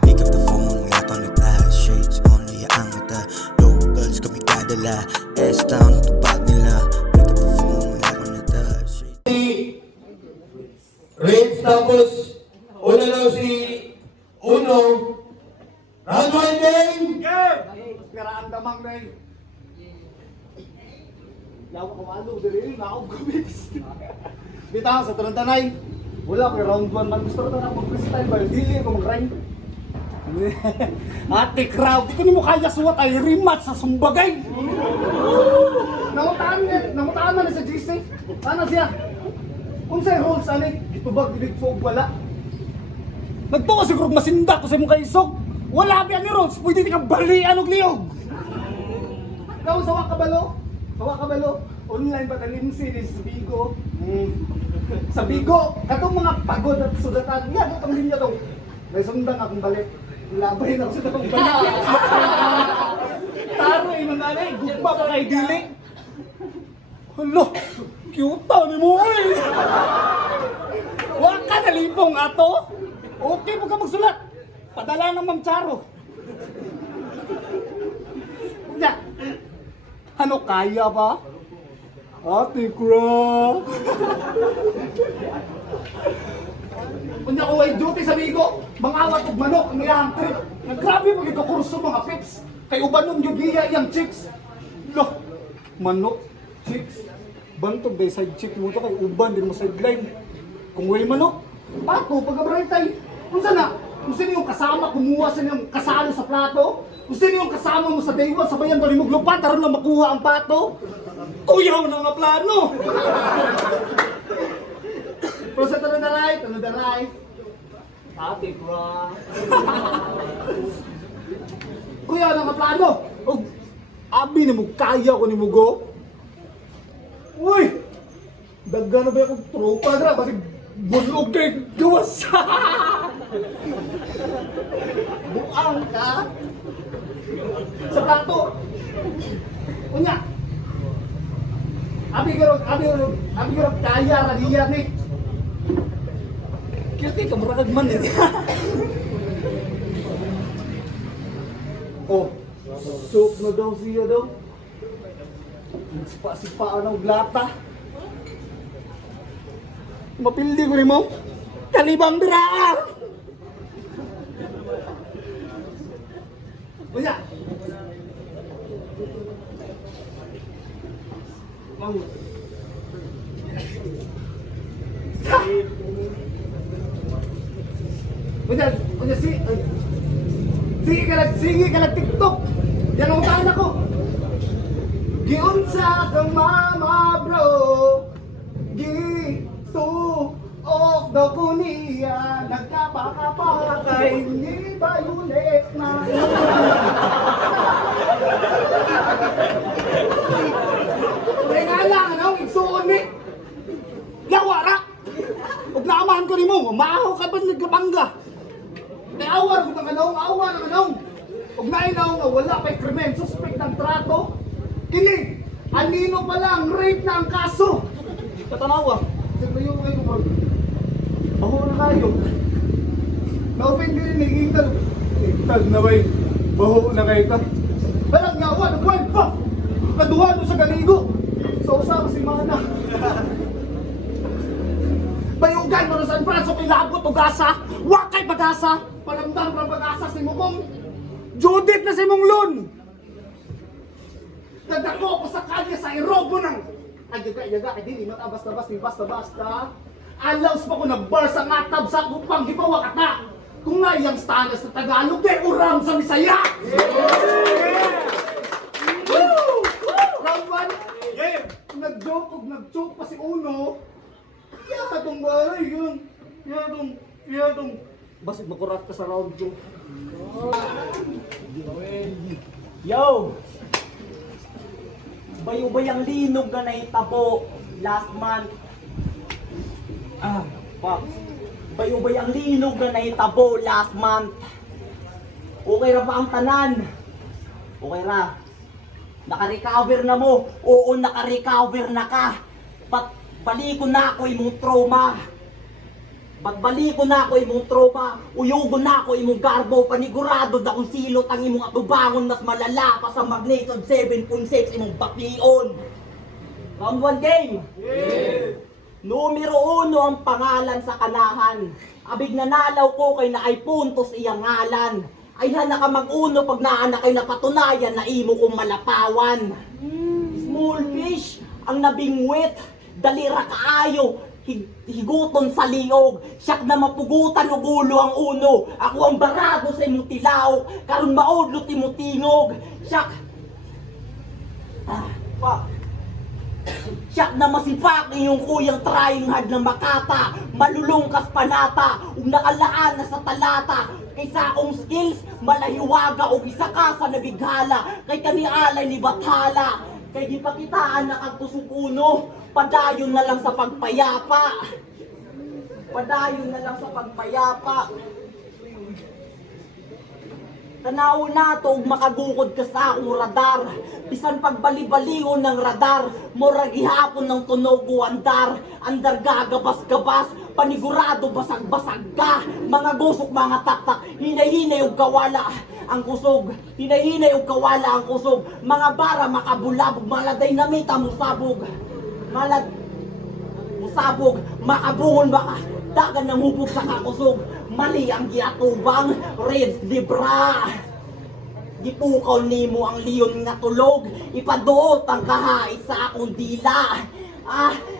Pick up the phone, wala kang nagtaas. Shades on, layaan kita. Locals kami kadala. S-Town, tupag nila. Pick up the phone, wala kang nagtaas. Reds, tapos una lang si Uno. Round 1 game! Piraan damang na yun. Yawa ko malo, dali na ako gumis. Bitaw sa tarantanay. Wala ko round 1 man gusto ko na mag-freestyle ba? Dili ko mag-rhyme. Ate crowd, di ko ni mo kaya suwat ay rematch sa Sumbagay. Namutaan na sa GC. Ano siya? Kung sa'y rules, ani, itubag, dilig fog, wala. Nagtuwa siguro masinda ko sa mong kaisog. Wala biya ni rules, pwede di ka balian og liyog. Ikaw, sawa ka balo? Sawa ka balo? Online ba talimsi ni sa Bigo? Sa Bigo, katong mga pagod at sugatan. Yan, itong linya daw. May sundan akong balik. Labay na ako sa itong balik. Taro, inanganay, gugma pa kay Dili. Hala, cute ni mo eh. Huwag ka nalipong ato. Okay mo ka magsulat. Padala ng Ma'am Charo. Ya. Ano kaya ba? Ate Crab. Kunya ko ay duty sa Bigo. Mangawat og manok ang iyang trip. Naggrabe mo ito kurso mga pips. Kay uban nung yugiya iyang chicks. Loh, manok, chicks. Bantog day side chick mo to kay uban din mo sideline. Kung way manok, pato pagkabraytay. Kung sana, kung sino yung kasama kumuha sa yung kasalo sa plato, kung sino yung kasama mo sa day one, sabayan ba ni mo glupat, aron lang makuha ang pato. Tuyaw na nga plano. Pero sa tanong na right. Ate Crab. Kuya na nga plano. Og abi ni mo kaya ko ni mo go. Uy! Dagga na ba akong tropa na? Kasi bulog kay gawas! Buang ka! Sa plato! Unya! Abi garot, kaya radiya ni! Cute ka, marakag man eh! Oh! Soup na daw siya daw! Sipa-sipaan ng glata. Mapildi ko ni mo. Kalibang draa! Unya! Mau. Unya sige ka nag TikTok. Yan ang utaan ako. Giunsa kang mama bro, gituok daw ko niya, nagkapakapakay, hindi ba ulit na Pre nga lang, ano, igsuon ni Yawara! Huwag naamahan ko ni mo, maahaw ka ba naglabangga? Awar ko ng anong Huwag na inaw nga wala pa'y krimen, suspect ng trato. Kilig! Anino pa lang, rape na ang kaso! Katanawa, siyempre yung kayo mag... Baho na kayo. Na-open din ni Ingtal. Ingtal na ba yung baho na kayo ka? Balang yawa, nagwag pa! Kaduhan mo sa galigo! So usama si Mana. Bayugan mo na San Francisco kay labot o gasa! Wakay pag-asa! Palamdang para pag-asa si Mukong! Judith na si mong lon! Nagdako ko sa kalye sa irobo ng... Ay, yaga, hindi mata basta-basta. Alaws pa ko nag-bar sa matab sa upang gibawa kata! Kung nga iyang stanas sa Tagalog, kay uram sa Bisaya! Woo! Round 1? Yeah! Nag-joke pa si Uno. Iya tong bahay yun. Iya tong. Basit makurat ka sa round 2. Yo! Bayo-bayang linog na nahitabo last month. Bayo-bayang linog na nahitabo last month. Okay ra ba ang tanan? Okay ra. Naka-recover na mo. Oo, naka-recover na ka. Baliko na ako imong trauma. Pagbaliko na ako imong tropa, uyugon na ako imong garbo, panigurado na kung silot ang imong atubangon mas malala pa sa magnetod 7.6 imong bakion. Round 1 game! Numero 1 ang pangalan sa kanahan. Abig nanalaw ko kay na ay puntos iyang ngalan. Ay na ka mag-uno pag naanak kay napatunayan na imo kong malapawan. Small fish ang nabingwit, dalira kaayo, higuton sa liog, siyak na mapugutan og ulo ang uno. Ako ang barado sa imong tilaw, karon maudlot imong tingog. Siyak na masipak iyong kuyang trying hard na makata, malulungkas panata, ug nakalaan na sa talata. Kaysa akong skills, malahiwaga o isa ka sa nabighala, kay kanialay ni Bathala. Kay di pakitaan na kagtusog uno, padayon na lang sa pagpayapa. Padayon na lang sa pagpayapa. Tanaw na to ug makagukod ka sa akong radar. Bisan pagbali-balion ng radar, mura gihapon ng tunog o andar. Andar gagabas-gabas, panigurado basag-basag ka. Mga gusok, mga taktak, hinay-hinay ug kawala ang kusog. Hinay-hinay ug kawala ang kusog. Mga bara makabulabog, maladay na mita musabog. Musabog, makabungon baka dagan na mubog sa kakusog. Mali ang giatubang, Reds Libra. Gipukaw nimo ang leon nga tulog, ipaduot ang kahait sa akong dila.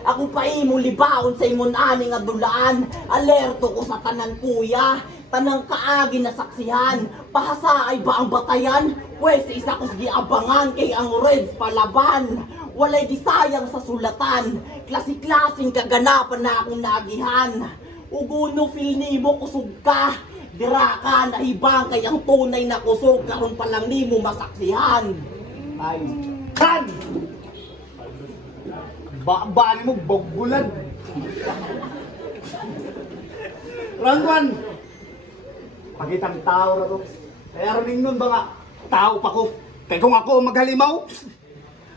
Ako pa imo libaon sa imong ani nga dulaan. Alerto ko sa tanan kuya, tanang kaagi na saksihan. Pahasaay ba ang batayan? Pwes isa kos giabangan kay ang Reds palaban. Walay disayang sa sulatan, klase-klaseng kaganapan na akong nagihan. Uguno feel nimo kusog ka, dira ka nahibang kay ang tunay na kusog karon pa lang nimo masaksihan. Ay, Kan! Baan mo, bogbulan. Round 1. Pagitang tao na to. Kaya rin nun ba nga, tao pa ko. Kaya kung ako maghalimaw,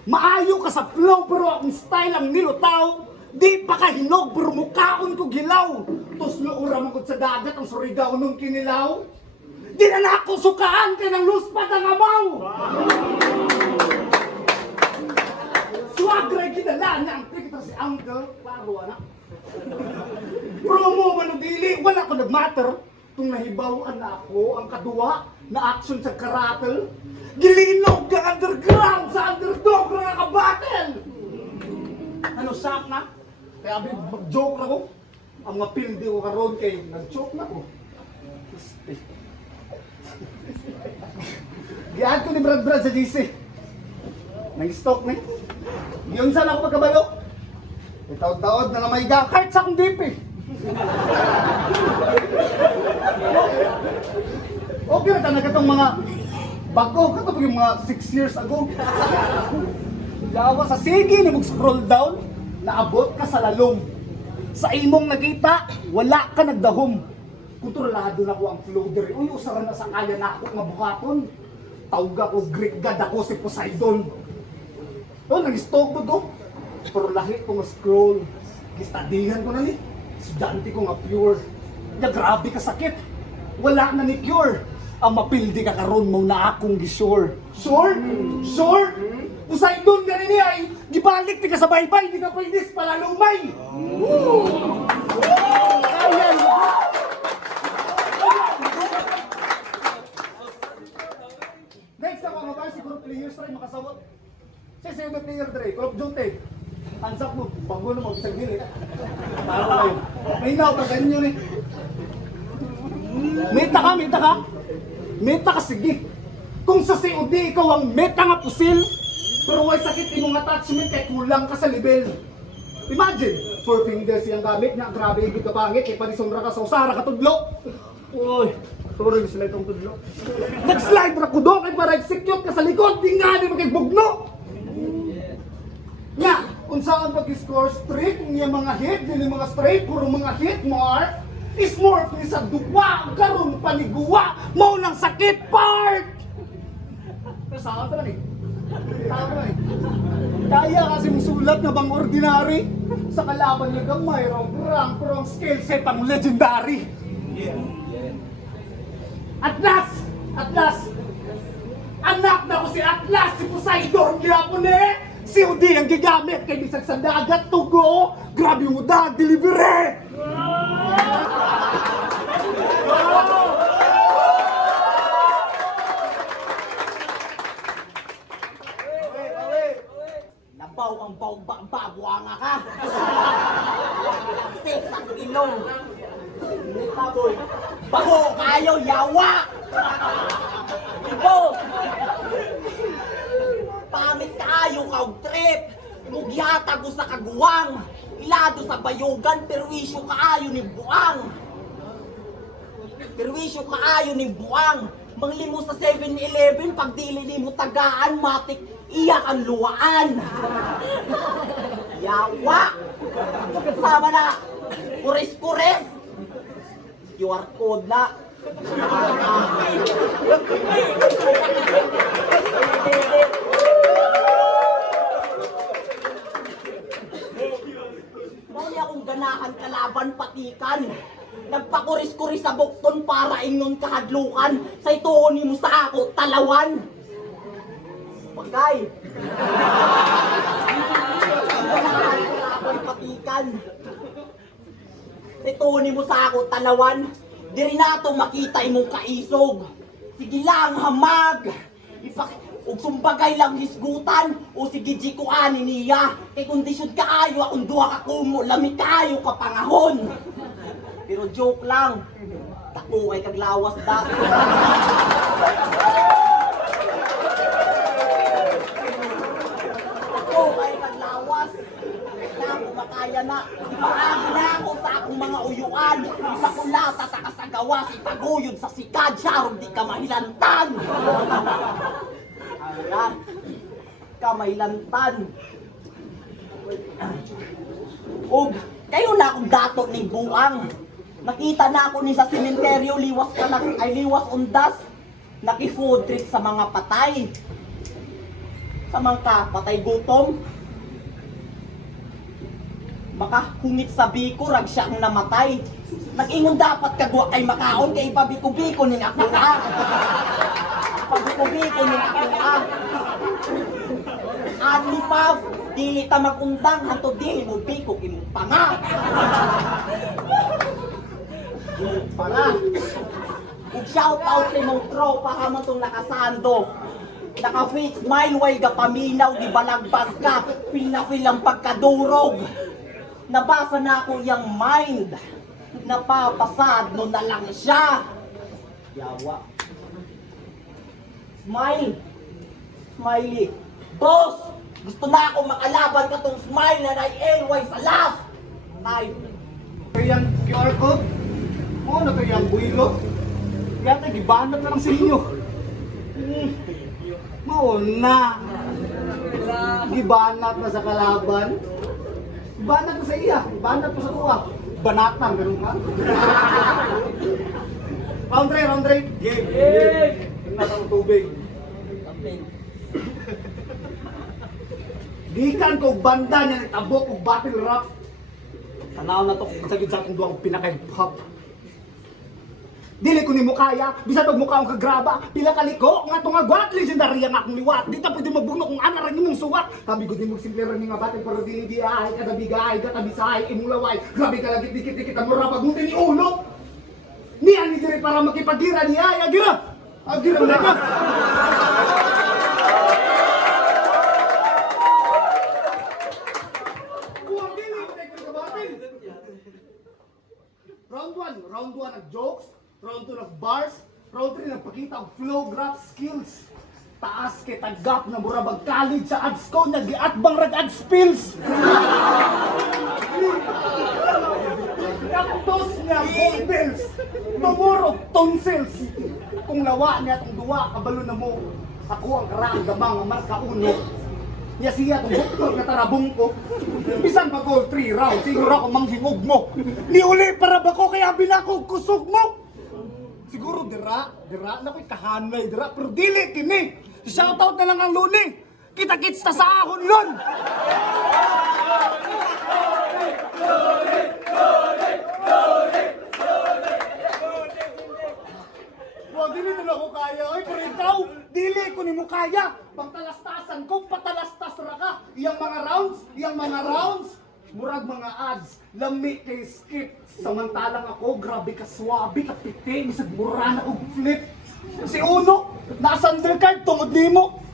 maayo ka sa flow pero akong style ang nilutaw. Di pa ka hinog pero mukhaon ko gilaw. Tuslo ura magod sa dagat ang surigaw nung kinilaw. Di na ako sukaan kay ng luspad ang amaw. Swagray kinala niya ang pikita si Uncle. Klaro anak. Promo manudili, wala ko nagmatter. Tung nahibawaan na ako ang kaduwa na action sa karatel. Gilinog ka underground sa underdog na nakabattle. Ano sak na? Kaya abig mag-joke ako. Ang mapildi ko karon kay nag-joke na ko. Giyan ko ni Brad sa GC. Nag-stock na. Yun saan ako magkabalo. Taod-taod na may kahit sa akong DP. Okay na talaga itong mga bago. Katapag yung mga 6 years ago. Yawa sa sige na mag-scroll down, naabot ka sa lalong. Sa imong nakita, wala ka nagdahom. Kontrolado na ko ang flow diri. Uy, usaran na sa kaya na ako nga buhaton. Tawga ko, Greek god ako si Poseidon. Oh, nag-stalk ko to. Pero lahi ko nga-scroll. Gistadihan ko na ni. Estudyante ko nga pure. Ya, grabe ka sakit. Wala na ni cure. Ang mapildi ka karon mo na akong gisure. Sure? Sure? Poseidon ka rin ay gibalik di ka sa baybay. Di ka pwede palalumay. Ayan. Next ako nga ba, siguro players try makasawat. Sige may player dre, Call of Duty. Hands up mo, bago na mo, isang gili. Taro kayo. May now, pa ganyan yun eh. Meta ka, meta ka. Meta ka, sige. Kung sa COD, ikaw ang meta nga pusil, pero may sakit imong attachment kay kulang ka sa level. Imagine, 4 fingers yung gamit niya, grabe yung kapangit, kay panisundra ka sa usara ka tudlo. Uy, sorry, slide ang tudlo. Nag-slide ra ko do, kay para execute ka sa likod, di nga di makigbugno. Nga, unsaan pag-score streak, yung mga hit, yung mga straight, puro mga hit, more, is more sa duwa, karon paniguwa, mo ng sakit part! Pero saan ka na eh? Tama eh. Kaya kasi mong sulat na bang ordinary? Sa kalaban niya gamay, rank, prong skill set ang legendary. Atlas! Atlas! Anak na ko si Atlas, si Poseidon, gihapon eh! Si Udi ang gigamit kay bisag sa dagat tugo! Grabe mo da, delivery! Nabaw ang bagwanga ka. Six ang ilong. Baboy. Baho kayo, yawa! Ibo! Pamit kayo, kaog trip! Mugyata ko sa kaguwang! Ilado sa bayugan, perwisyo kaayo ni buang! Perwisyo kaayo ni buang! Manglimo sa 7-Eleven, pag dili ni mo tagaan, matik iyak ang luwaan! Yawa! Sama na! Kuris-kuris! QR code na! Muli akong ganahan kalaban patikan. Nagpakuris-kuris sa bukton para ingon kahadlukan. Sa ituon mo sa ako, talawan. Pagkay. Ganahan kalaban patikan. Sa ituon mo sa ako, talawan. Diri nato makita imong kaisog. Sige lang, hamag. Ug sumbagay lang hisgutan o sige jikuan niya. Kay kondisyon kaayo akong duha ka kumo, lami kaayo ka pangahon. Pero joke lang. Tako ay kaglawas dati. Tako ay kaglawas. Na ako makaya na. Ipaagi na ako sa akong mga uyuan. Ipakulata sa kasagawas. Itaguyod sa sikad. Siyarong di ka mahilantan. Ayan. Kamailantan. Og, kayo na akong dato ni buang. Nakita na ako ni sa sementeryo, liwas ka lang, ay liwas undas. Naki-food trip sa mga patay. Sa mga patay gutom. Makahungit sa biko, rag siyang namatay. Nag-ingon dapat kagwa ay makaon, kay ipabiko-biko ning ako ah. Pagkukubi ko ng ako Ani pa, dili ta magundang, hanto dili mo biko imong panga. Panga. Ug shout out sa imong tropa ka man tong nakasando. Naka-face smile way ga paminaw, di balagbag ka, feel na feel ang pagkadurog. Nabasa na ako yung mind. Napapasad no na lang siya. Yawa. Smile! Smiley! Boss! Gusto na ako makalaban ka tong smile na nai-LY sa laugh! Type! Kayang QR code? Oo na kayang builo? Yata, gibanat na lang sa inyo. Mauna! Gibanat na sa kalaban. Gibanat na sa iya. Gibanat na sa kuha. Banatan, ganun nga. Round 3, round 3. Game! Natang tubig. Gikan ko banda niya nagtabok og battle rap. Tanaw na to sa gid sa akong duwang pinaka-hip-hop. Dili ko nimo kaya, bisan pag mukha akong kagraba, pila kaliko nga tunga gwat legendary ang akong liwat. Di ta pwede magbugno kung ana ra nimong suwat. Sabi ko di mo simple ra nga battle pero dili di ay kada bigay, kada bisay imong laway. Grabe ka lagi dikit-dikit ang mura pag ni ulo. Ni ani diri para makipagira ni ay agira. Agira na ka. Round 1 nag-jokes, round 2 nag-bars, round 3 nagpakita og flow, graph, skills. Taas kay tagap na murabag college sa ads ko, nag-iatbang rag-ad spills. Naktos niya, bobels, mamurog, tonsils. Kung lawa niya itong duwa, kabalo na mo, ako ang karaang gamang ang marka uno. Niya siya itong buktor na tarabong ko. Bisan pa ko 3 rounds, siguro ako manghingog mo. Ni uli para ba ko kaya binakog kusog mo? Siguro dira na ko'y kahanay dira, pero dili kini. Shoutout na lang ang luni. Kita-kits ta sa ahon nun! Wow, dili na ako kaya. Ay, pero ikaw, dili ko ni mo kaya. Pagtalastasan ko, patalastas ra ka. Iyang mga rounds, murag mga ads. Lami kay skip. Samantalang ako, grabe ka swabe, ka piting, sa mura na kong flip. Si Uno, nasa undercard, tungod nimo.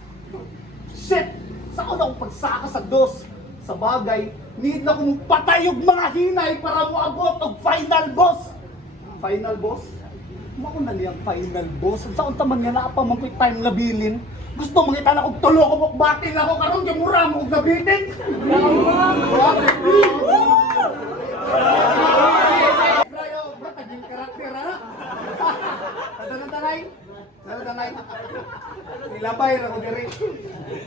Shit! Saan ako pagsaka sa dos? Sa bagay, need na kong patay yung mga hinay para mo abot og final boss. Final boss? Mao na niyang final boss. Saan taman nga na pa man ko'y time labilin? Gusto makita na kong tulo ko mukbatin ako karon yung mura mo og gabitin. Brayo, batag yung karakter ha? Tanay. Nilabay ra ko diri.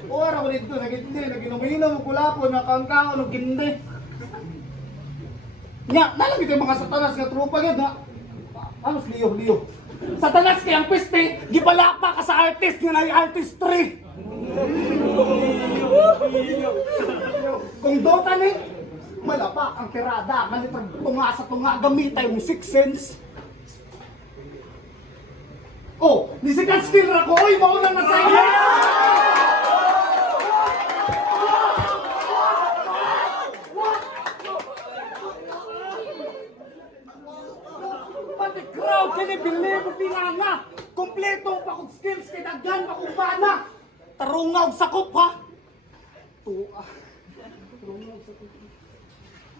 Ora ko dito nagindi, naginuminom ko lapo na kangkao no gindi. Nya, nalagi kay mga satanas nga trupa gyud ha. Ano si Leo? Satanas kay ang piste, gipalapa ka sa artist nga na artistry. Kung Dota ni, malapa ang tirada, kanitag tunga sa tunga, gamitay mong 6 cents. Oh, nisikat skill ra ko, oy, mauna na sa iyo! Pati crowd, kinibilib mo pinanga! Kompleto pa kong skills, kay dagyan pa kong mana! Tarungaw sakop ha! Tuwa.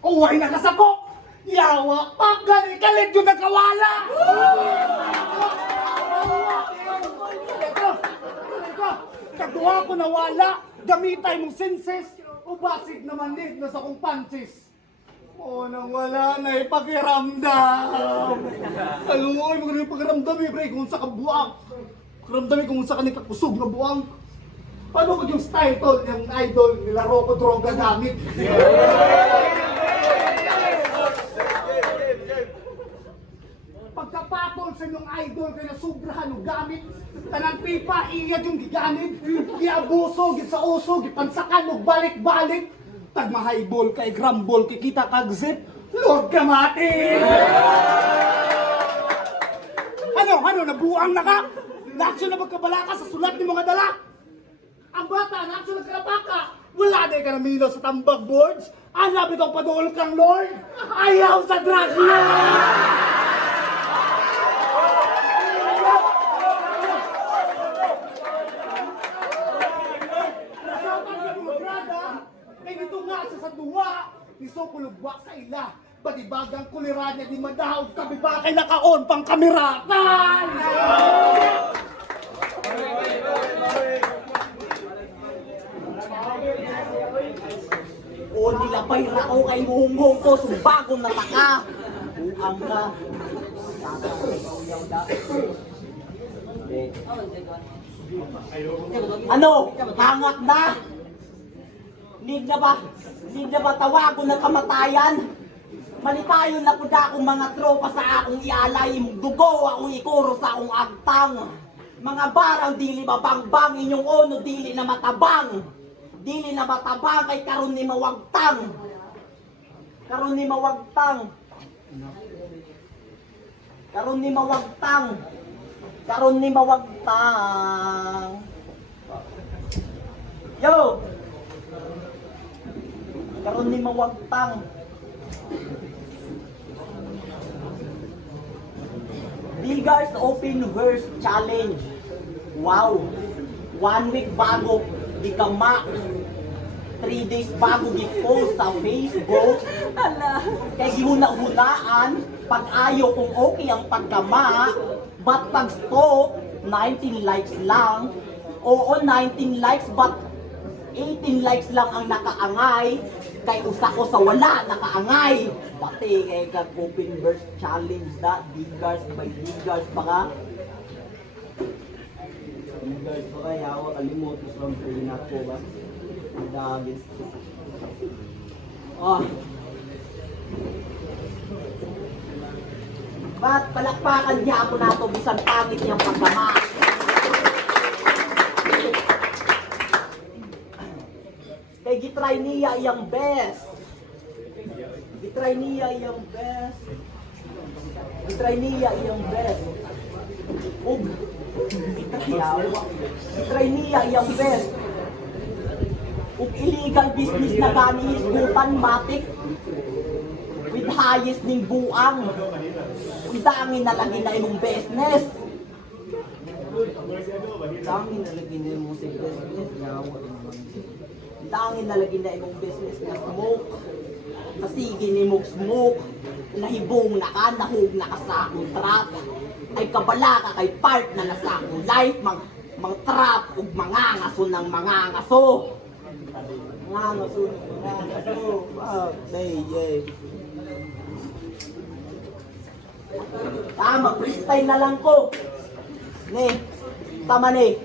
Oh, ay nakasako! Yawa pa, gani kalit yung nagkawala! Kagawa ko nawala, gamitay mong senses, o basig naman need na sa kong panties. O nang wala na ipakiramdam. Aluoy mo na ipakiramdam pre, kung sa kabuang. Pakiramdam kung sa kaning kakusog na buang. Paano ko yung style tol, yung idol, nilaro ko droga gamit. Pagkapatol sa inyong idol kay nasubrahan ng gamit, tanang pipa, iyad yung gigamit, giabuso, gisauso, gipansakan, og balik-balik, tagmahaybol kay grambol, kikita kag-zip, Lord kamati! Ano, nabuang na ka? Na-action na magkabalaka sa sulat ng mga dala? Ang bata, na-action na karapaka, wala na ka na milo sa tambag boards, anap itong padulog kang Lord, ayaw sa drug lord! Kaya dito nga sa duwa, iso kulugwa sa ila. Batibagang kulira niya di madahog, kabibakay nakaon pang kamiratan! O nilabay ra ko kay muhunghong ko, sumbagong nataka. Buang ka. Ano? Hangat na? Need na ba tawagon na kamatayan? Malipayon na po da akong mga tropa sa akong ialay, dugo akong ikuro sa akong agtang. Mga barang dili mabangbang, inyong ono dili na matabang. Dili na matabang kay karon ni mawagtang. Karon ni mawagtang. Karon ni mawagtang. Karon ni mawagtang. Yo! Karon ni mawagtang. Dilgar's Open Verse Challenge. Wow! 1 week bago gikama. 3 days bago gi-post sa Facebook. Kay gihuna-hunaan, pag-ayo kung okay ang pagkama, but pag-stop, 19 likes lang. Oo, 19 likes, but 18 likes lang ang nakaangay. Kay usa ko sa wala nakaangay. Pati kay kag Open Verse Challenge da, Digars by Digars pa ka. Digars pa kaya ako kalimutan sa mga ko ba? Dagis. Ba't palakpakan niya ako na ito bisan pangit niyang pagkama? Gitry niya iyang best. Gitry niya iyang best. Gitry niya iyang best. Ug gitry niya iyang best. Ug illegal business na gani isgutan matik. With highest ning buang. Ang dami na lagi na imong business. Dami na lagi na imong business. Dami na lagi na imong business na smoke. Kasigi ni mong smoke. Nahibong na ka, nahug na ka sa akong trap. Ay kabala ka kay part na nasa akong life. Mang trap ug mangangaso ng mangangaso. Mangangaso ng mangangaso. Mag-freestyle na lang ko. Ne, tama ni.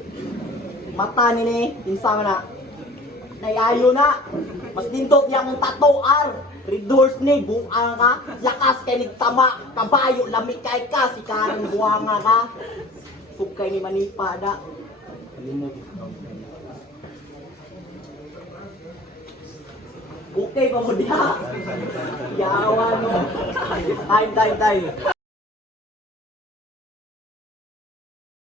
Mata ni, insama na. Nayayo na. Mas dindot yang tatoar. Red doors ni, buang ka. Lakas kay nigtama. Kabayo, lamig kay ka. Sikarang buanga ka. Sugkay ni manipada. Okay pa mo diha. Yawa no. Time.